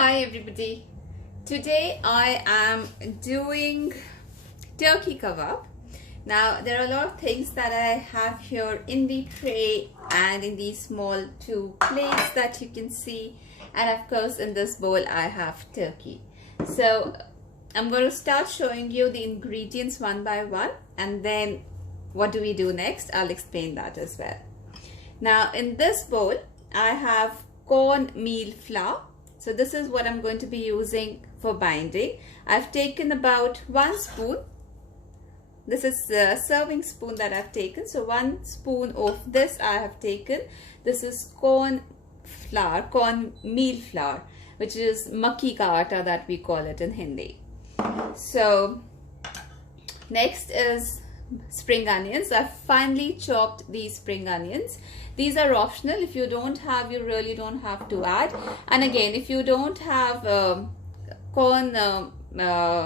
Hi everybody. Today I am doing turkey kebab. Now there are a lot of things that I have here in the tray and in these small two plates that you can see, and of course in this bowl I have turkey. So I'm going to start showing you the ingredients one by one, and then what do we do next, I'll explain that as well. Now in this bowl I have cornmeal flour. So this is what I'm going to be using for binding. I've taken about 1 spoon. This is a serving spoon that I've taken. So 1 spoon of this I have taken. This is cornmeal flour, which is makki ka aata that we call it in Hindi. So next is spring onions. I've finely chopped these spring onions. These are optional. If you don't have, you really don't have to add. And again, if you don't have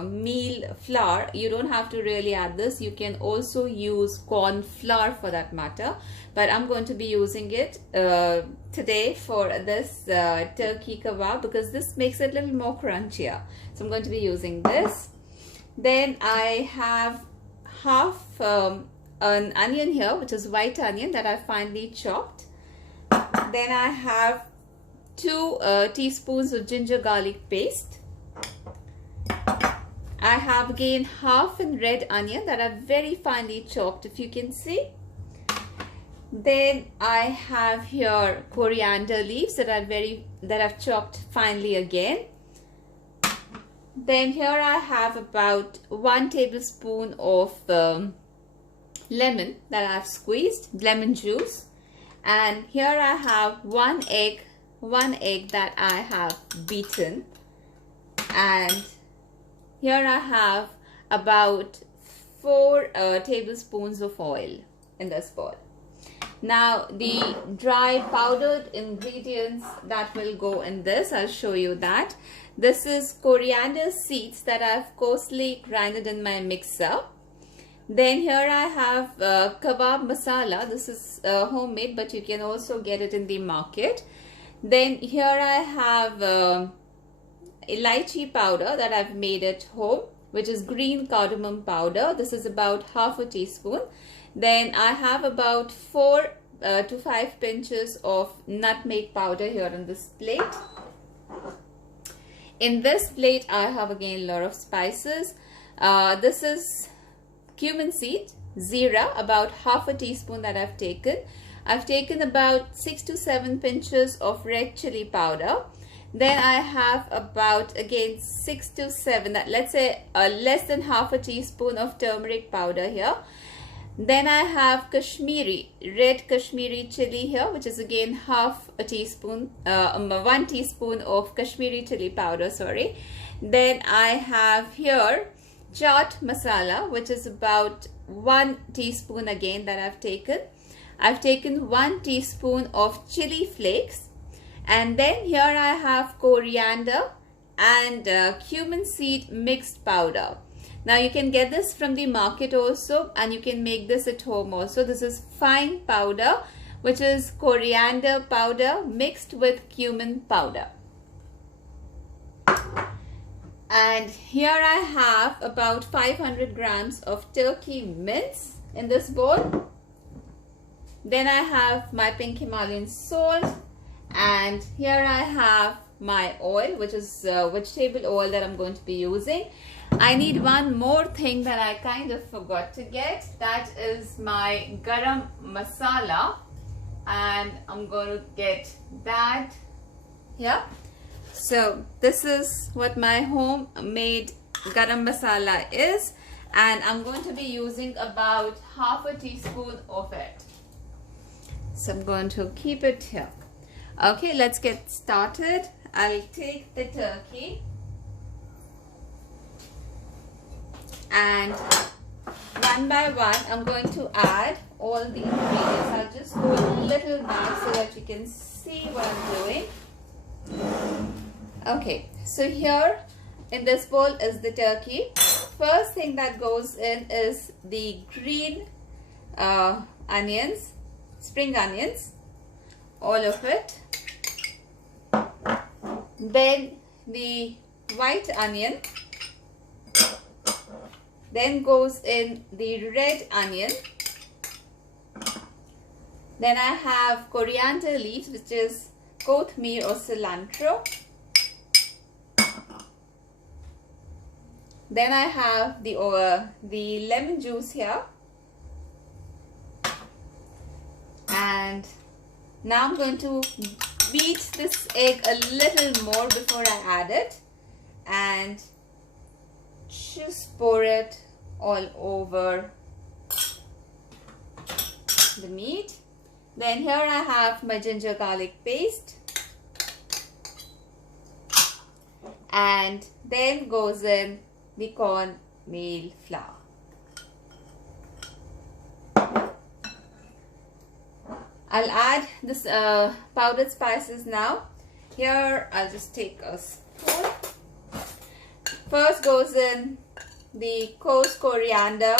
meal flour, you don't have to really add this. You can also use corn flour for that matter. But I'm going to be using it today for this turkey kebab because this makes it a little more crunchier. So I'm going to be using this. Then I have half an onion here, which is white onion that I finely chopped. Then I have 2 teaspoons of ginger garlic paste. I have again half a red onion that I've very finely chopped, if you can see. Then I have here coriander leaves that I've chopped finely again. Then here I have about 1 tablespoon of lemon that I've squeezed, lemon juice. And here I have 1 egg that I have beaten. And here I have about 4 tablespoons of oil in this bowl. Now the dry powdered ingredients that will go in this, I'll show you that. This is coriander seeds that I've coarsely grinded in my mixer. Then here I have kebab masala. This is homemade, but you can also get it in the market. Then here I have elaichi powder that I've made at home, which is green cardamom powder. This is about half a teaspoon. Then I have about 4 to 5 pinches of nutmeg powder here on this plate. In this plate I have again a lot of spices. This is cumin seed, zira, about half a teaspoon that I've taken. I've taken about 6 to 7 pinches of red chili powder. Then I have about again 6 to 7, let's say less than half a teaspoon of turmeric powder here. Then I have red Kashmiri chili here, which is again half a teaspoon, 1 teaspoon of Kashmiri chili powder, sorry. Then I have here chaat masala, which is about 1 teaspoon again that I've taken. I've taken 1 teaspoon of chili flakes. And then here I have coriander and cumin seed mixed powder. Now you can get this from the market also, and you can make this at home also. This is fine powder, which is coriander powder mixed with cumin powder. And here I have about 500 grams of turkey mince in this bowl. Then I have my pink Himalayan salt, and here I have my oil, which is vegetable oil that I'm going to be using. I need one more thing that I kind of forgot to get. That is my garam masala, and I'm going to get that here. So this is what my homemade garam masala is, and I'm going to be using about half a teaspoon of it. So I'm going to keep it here. Okay, let's get started. I'll take the turkey and one by one I'm going to add all the ingredients. I'll just go a little back so that you can see what I'm doing. Okay, so here in this bowl is the turkey. First thing that goes in is the green onions, spring onions, all of it. Then the white onion. Then goes in the red onion. Then I have coriander leaves, which is kothmeer or cilantro. Then I have the lemon juice here. And now I'm going to beat this egg a little more before I add it. And just pour it all over the meat. Then here I have my ginger garlic paste. And then goes in the cornmeal flour. I'll add this powdered spices now. Here I'll just take a spoon. First goes in the coarse coriander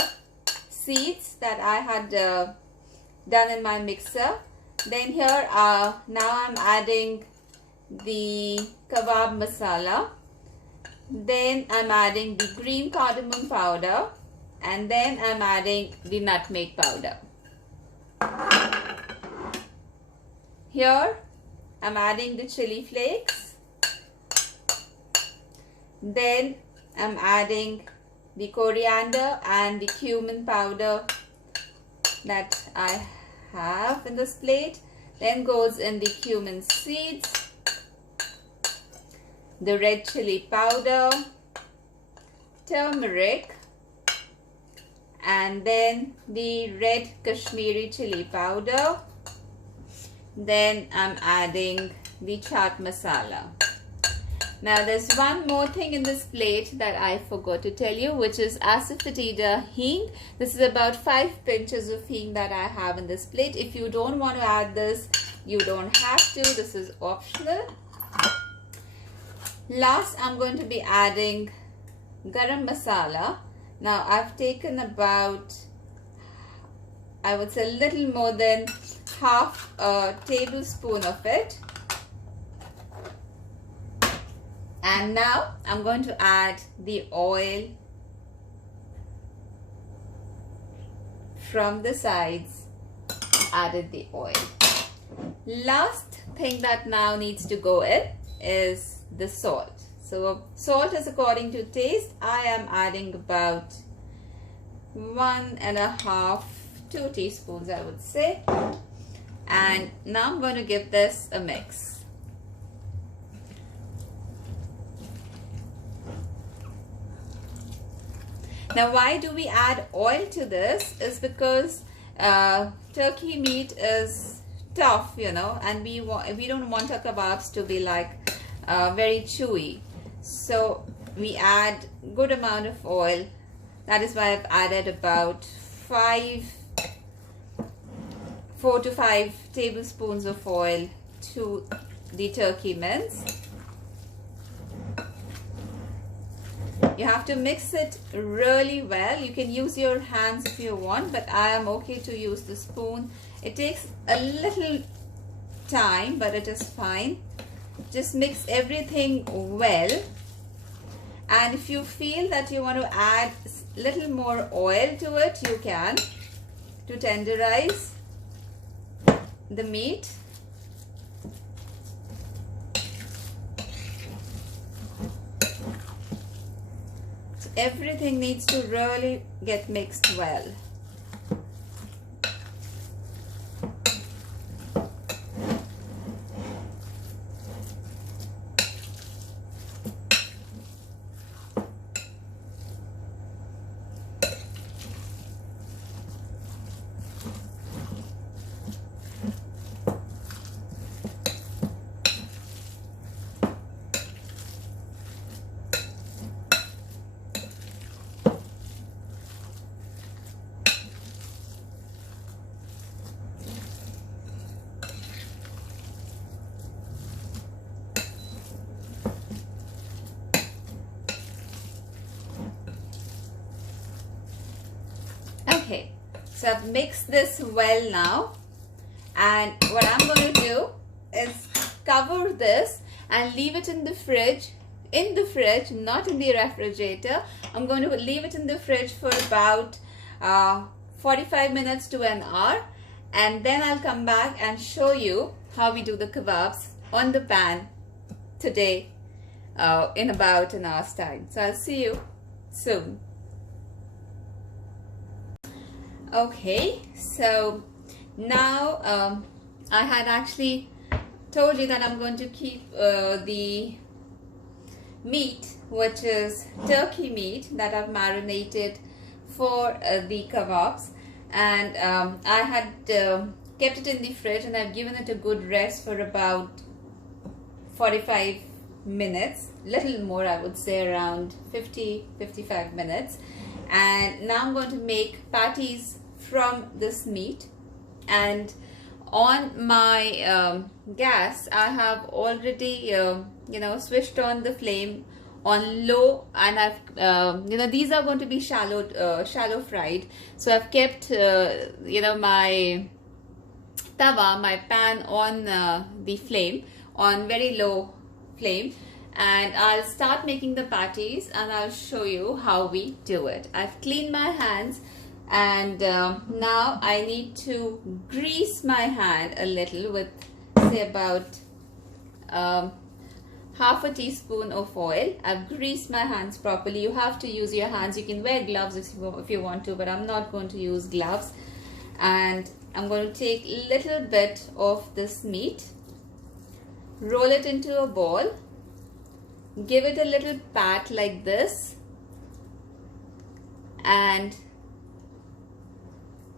seeds that I had done in my mixer. Then here now I'm adding the kebab masala. Then I'm adding the green cardamom powder, and then I'm adding the nutmeg powder. Here I'm adding the chili flakes. Then I'm adding the coriander and the cumin powder that I have in this plate. Then goes in the cumin seeds, the red chili powder, turmeric, and then the red Kashmiri chili powder. Then I'm adding the chaat masala. Now there's one more thing in this plate that I forgot to tell you, which is asafoetida hing. This is about 5 pinches of hing that I have in this plate. If you don't want to add this, you don't have to. This is optional. Last, I'm going to be adding garam masala. Now I've taken about, I would say, a little more than half a tablespoon of it. And now I'm going to add the oil from the sides. Added the oil. Last thing that now needs to go in is the salt. So salt is according to taste. I am adding about 1.5 to 2 teaspoons, I would say. And now I'm going to give this a mix. Now why do we add oil to this is because turkey meat is tough, you know, and we don't want our kebabs to be like very chewy. So we add good amount of oil. That is why I've added about 4 to 5 tablespoons of oil to the turkey mince. You have to mix it really well. You can use your hands if you want, but I am okay to use the spoon. It takes a little time, but it is fine. Just mix everything well. And if you feel that you want to add a little more oil to it, you can, to tenderize the meat. So everything needs to really get mixed well. Okay, so I've mixed this well now, and what I'm going to do is cover this and leave it in the fridge in the fridge, not in the refrigerator. I'm going to leave it in the fridge for about 45 minutes to an hour, and then I'll come back and show you how we do the kebabs on the pan today in about an hour's time. So I'll see you soon. Okay, so now I had actually told you that I'm going to keep the meat, which is turkey meat that I've marinated for the kebabs, and I had kept it in the fridge, and I've given it a good rest for about 45 minutes, little more, I would say around 50-55 minutes. And now I'm going to make patties from this meat, and on my gas I have already switched on the flame on low, and I've these are going to be shallow fried, so I've kept my tawa, my pan on the flame on very low flame, and I'll start making the patties and I'll show you how we do it. I've cleaned my hands, and now I need to grease my hand a little with, say, about half a teaspoon of oil. I've greased my hands properly. You have to use your hands. You can wear gloves if you want to, but I'm not going to use gloves. And I'm going to take a little bit of this meat, roll it into a ball, give it a little pat like this, and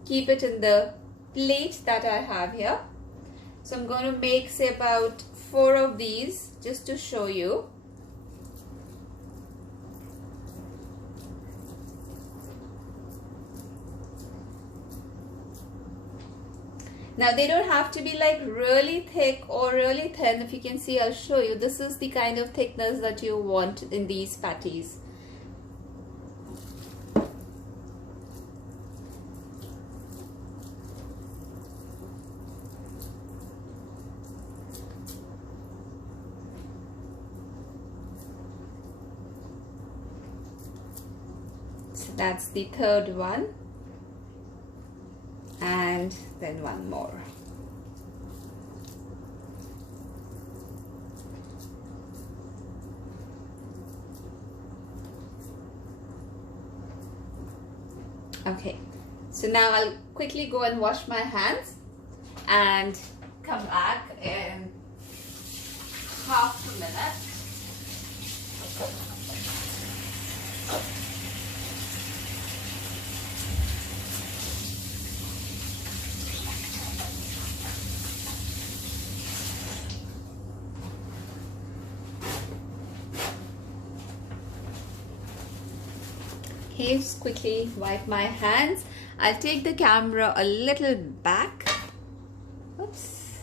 keep it in the plate that I have here. So I'm going to make, say, about 4 of these just to show you. Now they don't have to be like really thick or really thin. If you can see, I'll show you. This is the kind of thickness that you want in these patties. So that's the third one. And then one more. Okay, so now I'll quickly go and wash my hands and come back in half a minute. Okay, just quickly wipe my hands. I'll take the camera a little back. Oops.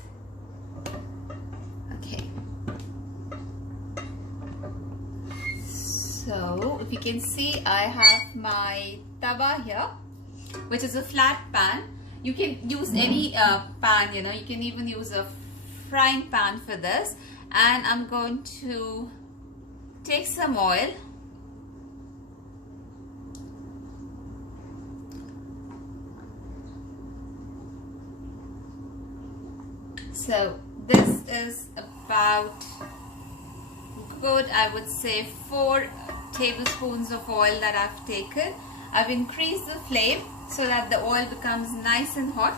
Okay. So, if you can see, I have my tawa here, which is a flat pan. You can use any pan, you can even use a frying pan for this. And I'm going to take some oil. So this is about good, I would say, 4 tablespoons of oil that I've taken. I've increased the flame so that the oil becomes nice and hot.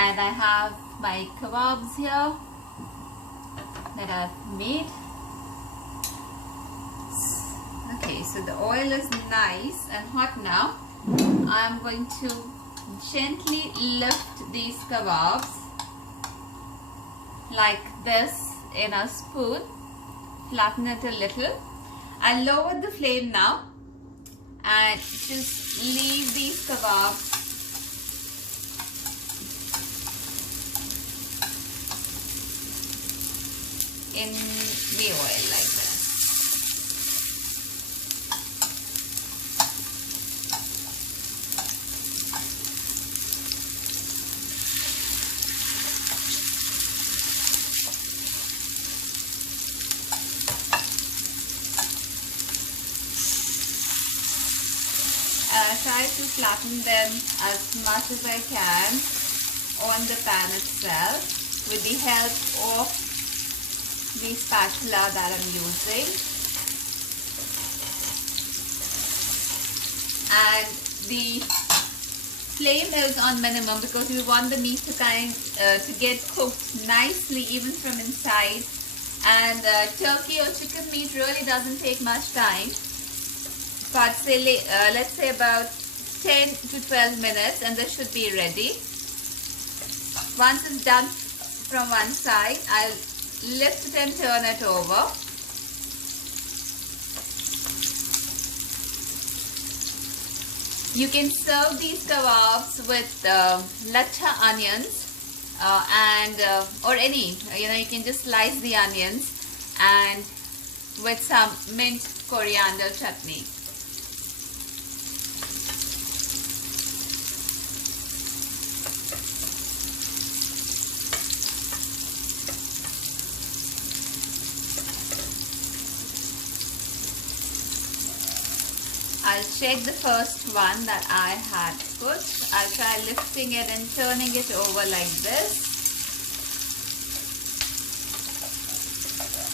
And I have my kababs here that I've made. Okay, so the oil is nice and hot now. I'm going to gently lift these kababs like this in a spoon, flatten it a little. I'll lower the flame now and just leave these kababs in the oil like this. Try to flatten them as much as I can on the pan itself with the help of the spatula that I'm using. And the flame is on minimum because we want the meat to get cooked nicely even from inside. And turkey or chicken meat really doesn't take much time. But say, let's say about 10 to 12 minutes and this should be ready. Once it's done from one side, I'll lift it and turn it over. You can serve these kebabs with latha onions or any, you can just slice the onions and with some mint coriander chutney. I'll check the first one that I had cooked. I'll try lifting it and turning it over like this.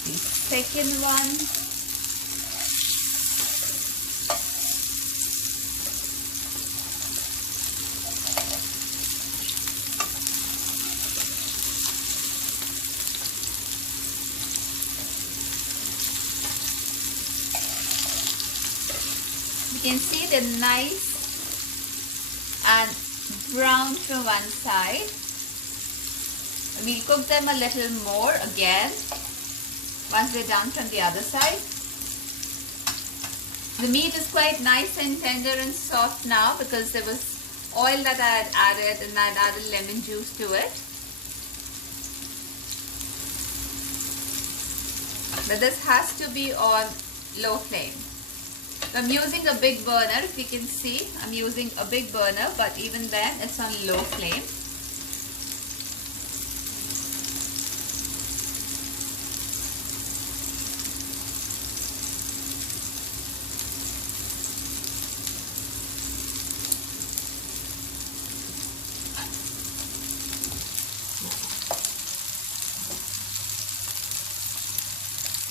The second one. You can see they're nice and brown from one side. We'll cook them a little more again once they're done from the other side. The meat is quite nice and tender and soft now because there was oil that I had added and I had added lemon juice to it. But this has to be on low flame. I'm using a big burner. If you can see, I'm using a big burner, but even then it's on low flame.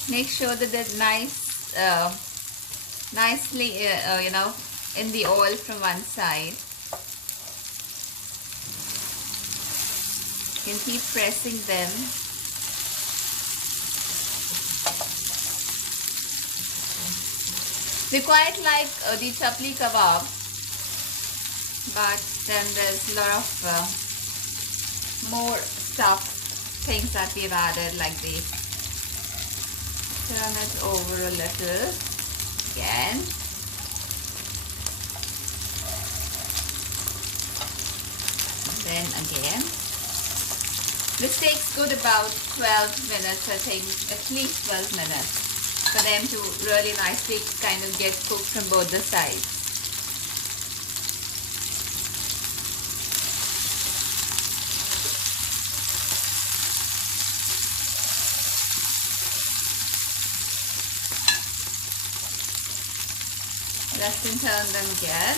Make sure that they're nicely in the oil from one side. You can keep pressing them. They quite like the chapli kebab, but then there's a lot of more things that we've added like this. Turn it over a little again. Then again. This takes good about 12 minutes, I think, at least 12 minutes for them to really nicely kind of get cooked from both the sides. Just and turn them again.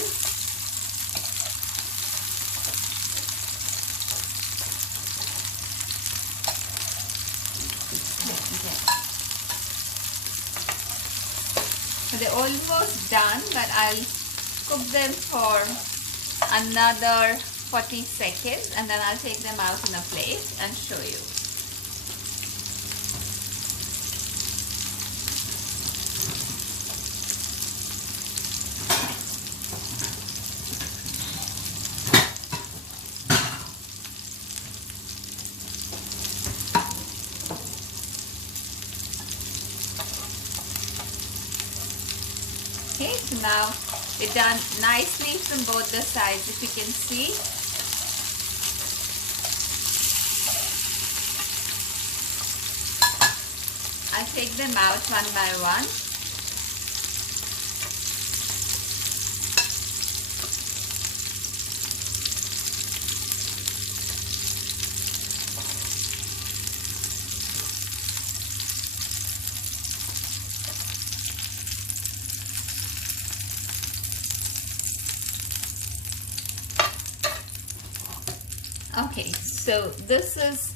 Okay. So they're almost done, but I'll cook them for another 40 seconds and then I'll take them out in a plate and show you. Okay, so now they're done nicely from both the sides, if you can see. take them out one by one. Okay, so this is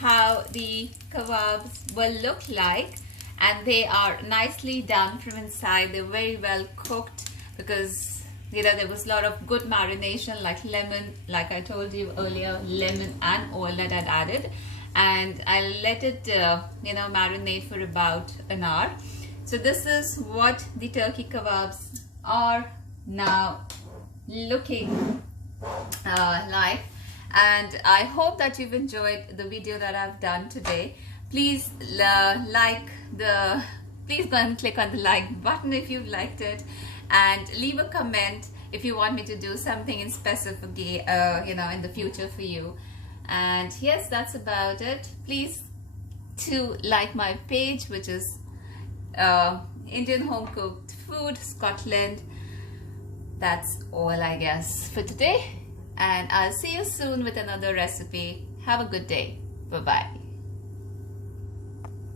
how the kebabs will look like, and they are nicely done from inside. They're very well cooked because there was a lot of good marination, like lemon, like I told you earlier, lemon and oil that I'd added, and I let it marinate for about an hour. So this is what the turkey kebabs are now looking like. And I hope that you've enjoyed the video that I've done today. Please please go and click on the like button if you've liked it, and leave a comment if you want me to do something in specific in the future for you. And yes, that's about it. Please to like my page, which is Indian home cooked food Scotland. That's all, I guess, for today. And I'll see you soon with another recipe. Have a good day. Bye-bye.